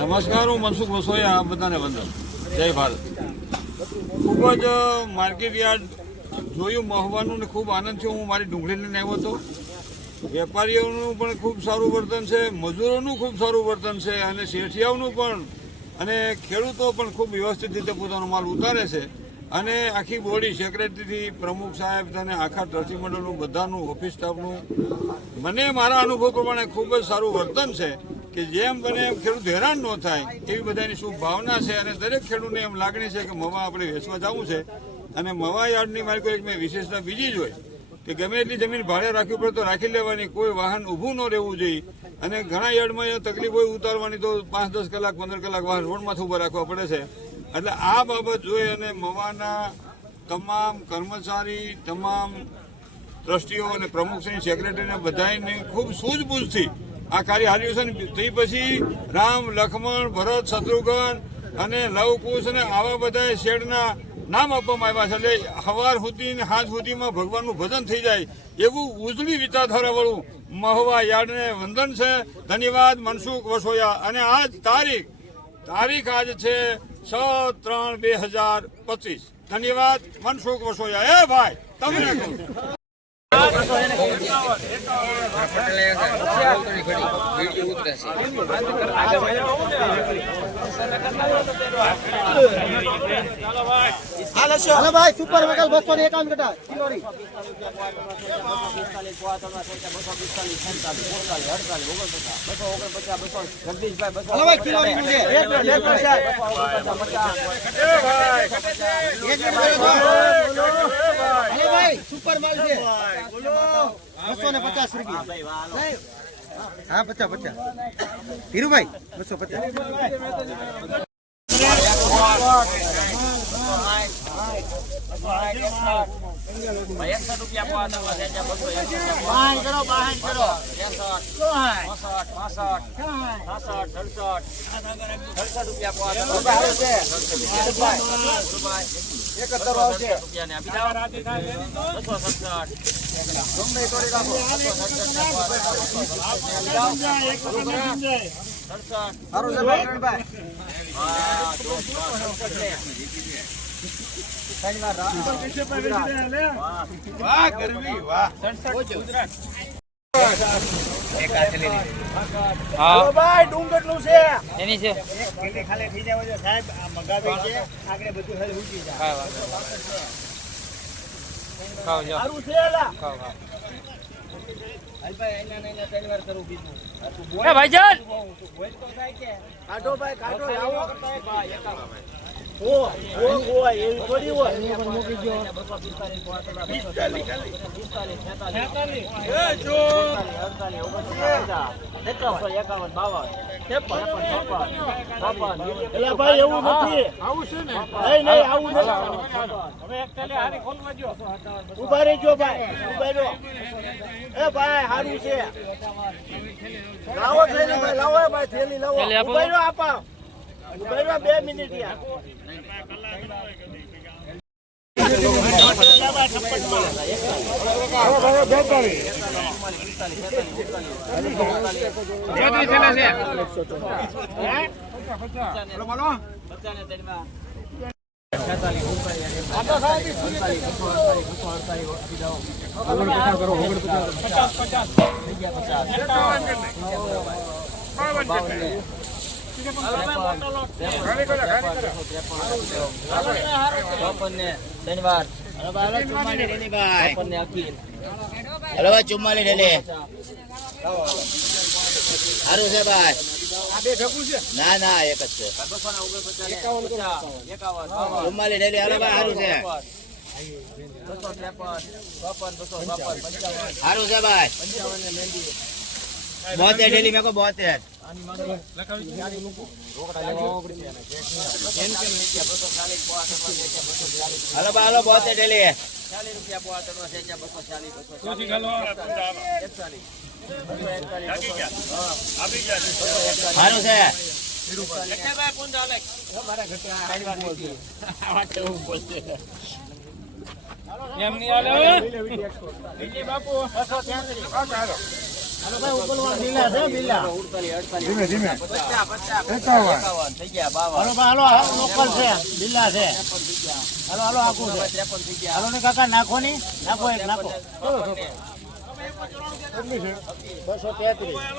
નમસ્કાર, હું મનસુખ વસોયા, બધાને વંદન. જય ભારત. ખૂબ જ માર્કેટ યાર્ડ જોયું મહવાનું ને ખૂબ આનંદ થયો. હું મારી ડુંગળી લઈને આવ્યો હતો. વેપારીઓનું પણ ખૂબ સારું વર્તન છે, મજૂરોનું ખૂબ સારું વર્તન છે અને શેઠિયાઓનું પણ, અને ખેડૂતો પણ ખૂબ વ્યવસ્થિત રીતે પોતાનો માલ ઉતારે છે. અને આખી બોડી સેક્રેટરીથી પ્રમુખ સાહેબ અને આખા ટ્રસ્ટી મંડળનું બધાનું ઓફિસ સ્ટાફનું મને મારા અનુભવ પ્રમાણે ખૂબ જ સારું વર્તન છે કે જેમ બને એમ ખેડૂત હેરાન ન થાય એવી બધાની શુભ ભાવના છે. અને દરેક ખેડૂતને એમ લાગણી છે કે મવા આપણે વેચવા જવું છે. અને મવા યાર્ડની મારી કોઈ મેં વિશેષતા બીજી જ હોય કે ગમે એટલી જમીન ભાડે રાખવી પડે તો રાખી લેવાની, કોઈ વાહન ઊભું ન રહેવું જોઈએ. અને ઘણા યાર્ડમાં તકલીફ હોય ઉતારવાની તો 5-10 કલાક 15 કલાક વાહન રોડમાંથી ઊભા રાખવા પડે છે. એટલે આ બાબત જોઈ અને મવાના તમામ કર્મચારી, તમામ ટ્રસ્ટીઓ અને પ્રમુખ શ્રી સેક્રેટરીને બધાને ખૂબ સૂઝબૂઝથી આ કાર્ય હાલ્યું છે. ને તે પછી રામ, લક્ષ્મણ, ભરત, શત્રુઘ્ન અને લવકુશ અને આવા બધા શેડના નામ આપવામાં આવ્યા છે. એટલે સવાર સુધી ને સાંજ સુધીમાં ભગવાનનું ભજન થઈ જાય એવું ઉજળી વિચારધારાવાળું મહવા યાર્ડને વંદન છે. ધન્યવાદ. મનસુખ વસોયા. અને આજ તારીખ આજ છે 6/3/2025. ધન્યવાદ. મનસુખ વસોયા. એ ભાઈ તમને કહું હાલો ભાઈ, સુપર વગર 251 કટા કિલોરી. હાલો ભાઈ, કિલોરી નું છે. હાલો ભાઈ, સુપર માલ છે. 250 રૂપિયા. હા, 50 ધીરુભાઈ 250. ડુંગરનું છે એની છે ખાલી થઈ જાય સાહેબ. મગાવી છે આગળ બધું ખાલી ઉઠી જાય. ખાવ જો સારું છે એલા. ખાવ ભાઈ એના ને ત્રણ વાર કરું બીજું. એ ભાઈજાન બોલ તો થાય કે કાઢો ભાઈ કાઢો. આવો ભાઈ એકા ઓ એવી થોડી હોય. મૂકી ગયો 45 ભાઈ એવું નથી. આવું છે ને? નહીં આવું નથી. હવે એક થેલી હારી ખોલવા જો. ઉભા રહેજો ભાઈ, ઉભા રહો. એ ભાઈ સારું છે. લાવો થેલી ભાઈ, લાવો ભાઈ થેલી લાવો. ઉભા રહો, આપા ઉભા રહો 2 મિનિટ યાર. ધન્યવાદ. હેલો ભાઈ, 44 રેલી સારું છે ભાઈ. ના ના એક જ છે. 44 રેલી હાલો ભાઈ, સારું છે. સારું છે ભાઈ. 72 રેલી મેં કો 72. હાલો ભાઈ હાલો 72 રેલી. 40 રૂપિયા પોવા તો છે 240 સારું છે. એમ નહીં હાલે બાપુ. ધીમે ધીમે 51 થઈ ગયા 52 હાલો લોકલ છે બિલ્લા છે હાલો હાલો આખું છે 53 થઈ ગયા હાલો ને કાકા નાખો ની નાખો એક નાખો 233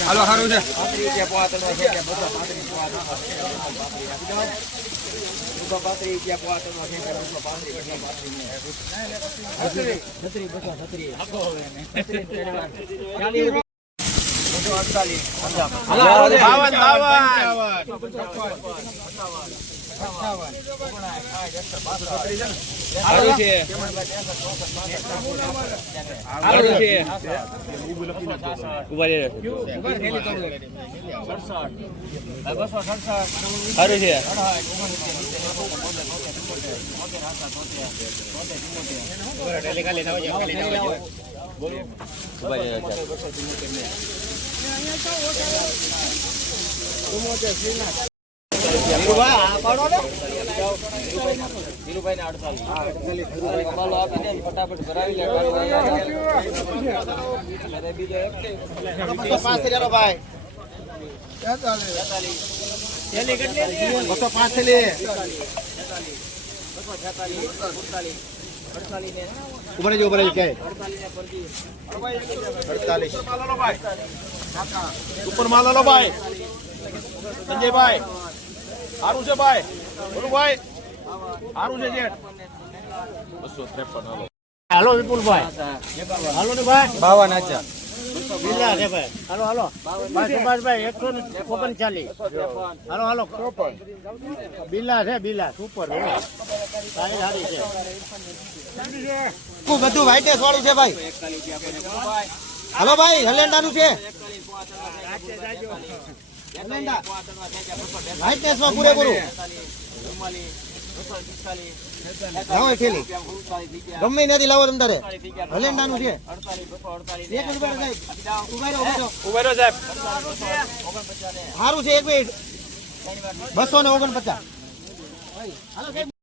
હાલો સારું છે ઉપર માલ લો ભાઈ સંજયભાઈ સારું છે ભાઈ બોલું ભાઈ સારું છે જેઠ 253 હાલો વિપુલભાઈ હાલો ને ભાઈ 52 બિલ્લા છે ભાઈ હાલો હાલો ભાઈ સુભાષભાઈ 139 હાલો હાલો બિલ્લા છે બિલ્લા સુપર સારી સારી છે બધું વ્હાઈટેસ વાળું છે ભાઈ હાલો ભાઈ હલેન્ડાનું છે વ્હાઈટનેસ માં પૂરેપૂરું લાવો થેલી ગમે નથી લાવો તમ તારે હલેન્ડાનું છે એક મિનિટ સાહેબ ઉભા રહો સાહેબ સારું છે એક મિનિટ 249 હાલો સાહેબ